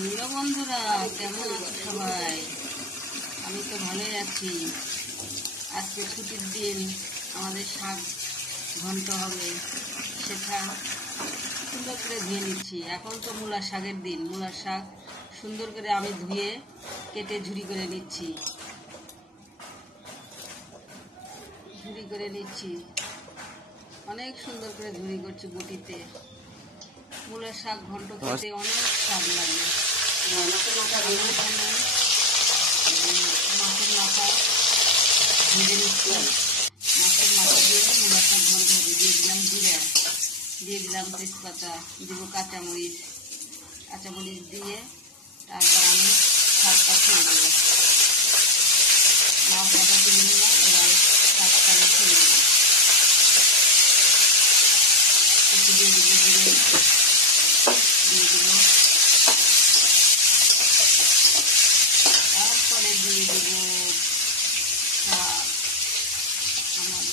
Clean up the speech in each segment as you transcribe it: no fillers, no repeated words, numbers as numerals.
Hello বন্ধুরা, কেমন আছো সবাই? আমি তো ভালোই আছি। আজকে ছুটির দিন, আমাদের শাক ঘন্ট হবে, সেটা সুন্দর করে ধুয়ে নিচ্ছি। এখন তো মূলার শাকের দিন। মূলার শাক সুন্দর করে আমি ধুয়ে কেটে ঝুরি করে নিচ্ছি। অনেক সুন্দর করে ঝুরি করছি বটিতে। মূলার শাক ঘন্ট খেতে অনেক স্বাদ লাগে। মাছের মাথা ভেজে নিচ্ছি। মাছের মাথা দিয়ে মূলার শাক ঘন্ট হবে। দিয়ে দিলাম জিরা, দিয়ে দিলাম তেজপাতা, দিব কাঁচামরিচ দিয়ে তারপর আমি শাকটা ছেড়ে দেবো। মাছ ভাজা তুলে নিলাম, এবার শাকটা ছেড়ে দেবো। একটু দিয়ে দিব জিরে, দিয়ে দিব, তারপরে দিয়ে দিব শাক। আমার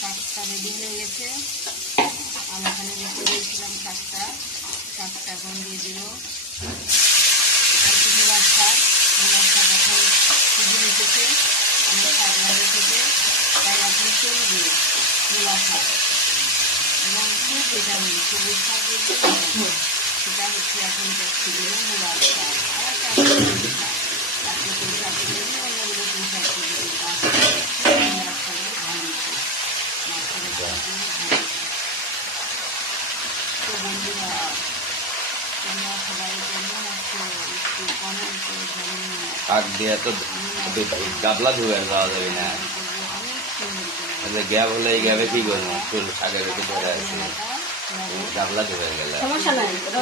শাকটা রেডি হয়ে গেছে। আমি এখানে রেখে দিয়েছিলাম শাকটা এখন দিয়ে দিব। মূলার শাক এখন সিজন এসেছে, অনেক শাক লাগে থেকে, তাই এখন চলবে মূলা শাক। এবং খুব ভিটামিন, সবুজ শাক বলতে সেটা হচ্ছে এখনকার সিজনে মূলার শাক। আর একটা শাক, পুঁই শাক তুলে নিয়ে অন্যগুলো পুঁই শাক তুলে দিই। মূলার শাকের ভাঙিছে, মাছের ভাঙিছে। তো বন্ধুরা, তোমরা সবাই কেমন আছো? একটু কমেন্ট করে জানিও। শাক দিয়ে তো গাবলা ধুয়ে যাওয়া যাবে না। গ্যাপ হলে এই গ্যাপে কি করবো? শাকের একটু ধরে আছে, গাবলা ধুয়ে গেলে সমস্যা নাই। কত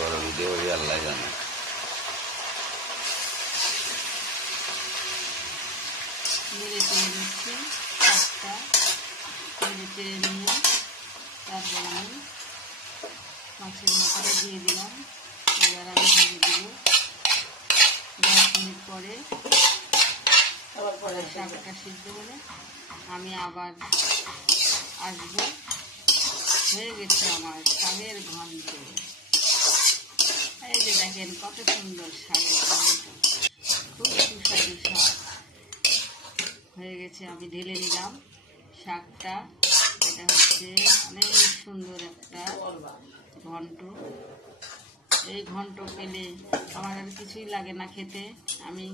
বড় ভিডিও হবে আল্লাহ জানে। নেড়ে চেড়ে নিচ্ছি শাকটা, নেড়ে চেড়ে নিয়ে তারপর আমি মাছের মাথাটা দিয়ে দিলাম। এবার আমি ভেজে দেবো। 10 মিনিট পরে শাকটা সিদ্ধ করে আমি আবার আসবো। হয়ে গেছে আমার শাকের ঘন্ট। এই যে দেখেন কত সুন্দর শাকের ঘন্ট, খুব সুস্বাদু শাক হয়ে গেছে। আমি ঢেলে নিলাম শাকটা। এটা হচ্ছে অনেক সুন্দর একটা ঘন্ট। এই ঘন্ট পেলে আমার আর কিছুই লাগে না খেতে। আমি